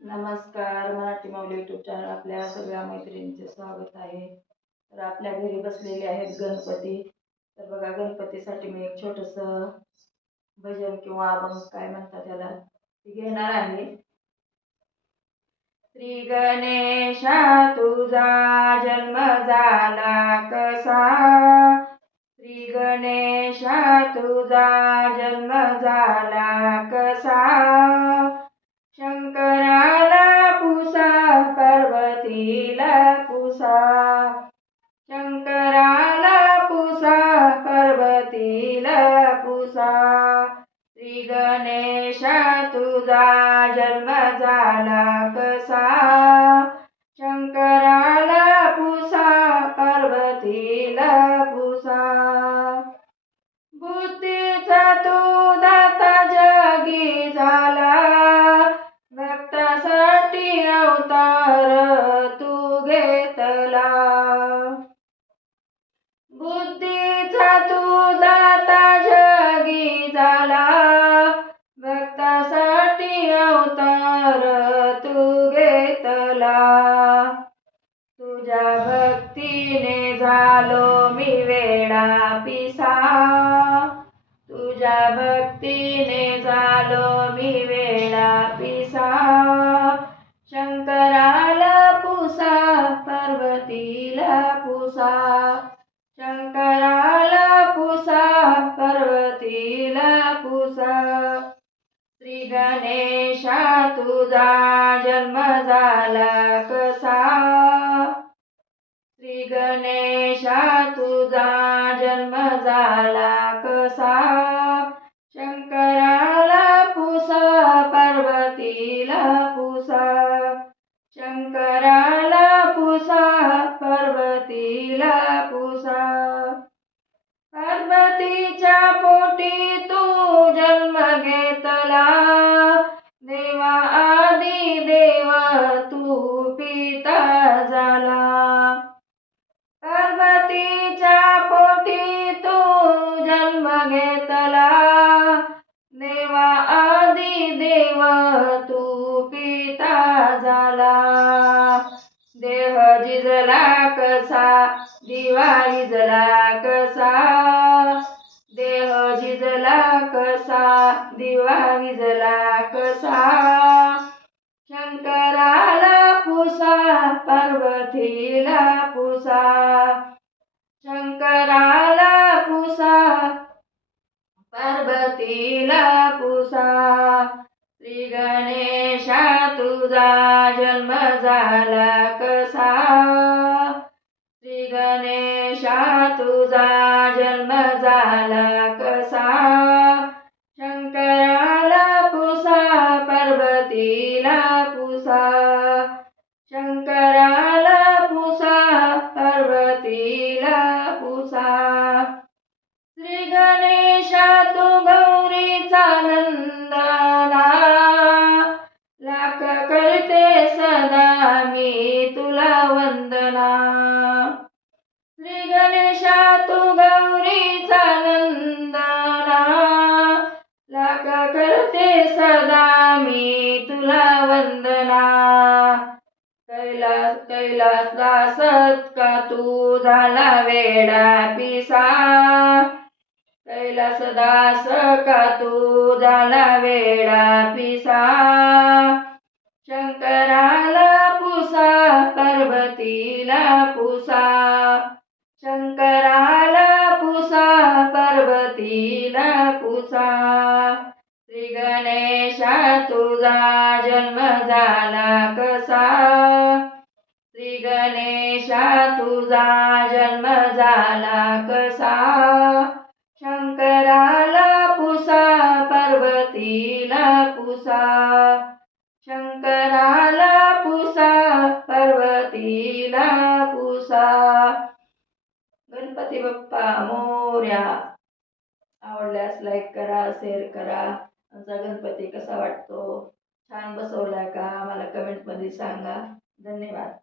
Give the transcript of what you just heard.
नमस्कार. मराठी माऊली YouTube channel आपल्या सगळ्या मैत्रिणींचे स्वागत आहे. तर आपल्या घरी बसलेले आहेत गणपती. तर बघा, गणपतीसाठी मी एक छोटंसं भजन किंवा अभंग काय म्हणतात त्याला ते घेणार आहे. श्री गणेशा तुझा जन्म झाला कसा, श्री गणेशा तुझा जन्म झाला कसा, शंकराला पुसा पार्वतीला पुसा, शंकराला पुसा पार्वतीला पुसा, श्री गणेशा तुझा जन्म झाला कसा, शंकराला पुसा पार्वतीला पुसा, बुद्धीचा तू दाता जगी झाला, भक्तासाठी अवतार तू घेतला, बुद्धीचा तू दाता जगी झाला, भक्तासाठी अवतार तू घेतला, तुझ्या भक्तीने झालो मी वेडा पिसा, तुझ्या भक्तीने झालो मी वेडा पिसा, शंकराला पुसा पार्वतीला पुसा, शंकराला पुसा पार्वतीला पुसा, श्री गणेशा तुझा जन्म झाला कसा, श्री गणेशा तुझा जन्म झाला कसा, शंकराला पुसा पार्वतीला पुसा, शंकराला पुसा पार्वतीला पुसा, पार्वतीच्या पोटी तू जन्म घेतला, देवा आदी देव तू पिता झाला, पार्वतीच्या पोटी तू जन्म घेतला, देवा आदी देव तू पिता झाला, देह जिजला कसा दिवा विजला कसा, देह जिजला कसा दिवा विजला कसा, शंकराला पुसा पार्वतीला पुसा, शंकराला पुसा पार्वतीला पुसा, श्री गणेशा तुझा जन्म झाला कसा, श्री गणेशा तुझा जन्म झाला कसा, शंकराला पुसा पार्वतीला पुसा, शंकराला पुसा पार्वतीला पुसा, श्री गणेशा तू गौरीचा नंदना, लाख करते सदा मी तुला वंदना, श्री गणेशा तू गौरीचा नंदना, लाख करते सदा मी तुला वंदना, कैलास दासत का तू झाला वेडा पिसा, कैलास दास का तू झाला वेडा पिसा, शंकराला पुसा पार्वतीला पुसा, शंकराला पुसा पार्वतीला पुसा, श्री गणेशा तुझा जन्म झाला कसा, श्री गणेशा तुझा जन्म झाला कसा, शंकराला पुसा पार्वतीला पुसा, शंकराला पुसा पार्वतीला पुसा. गणपती बाप्पा मोरया. आवडल्यास लाईक करा, शेअर करा. आमचा गणपती कसा वाटतो, छान बसवलाय का मला कमेंटमध्ये सांगा. धन्यवाद.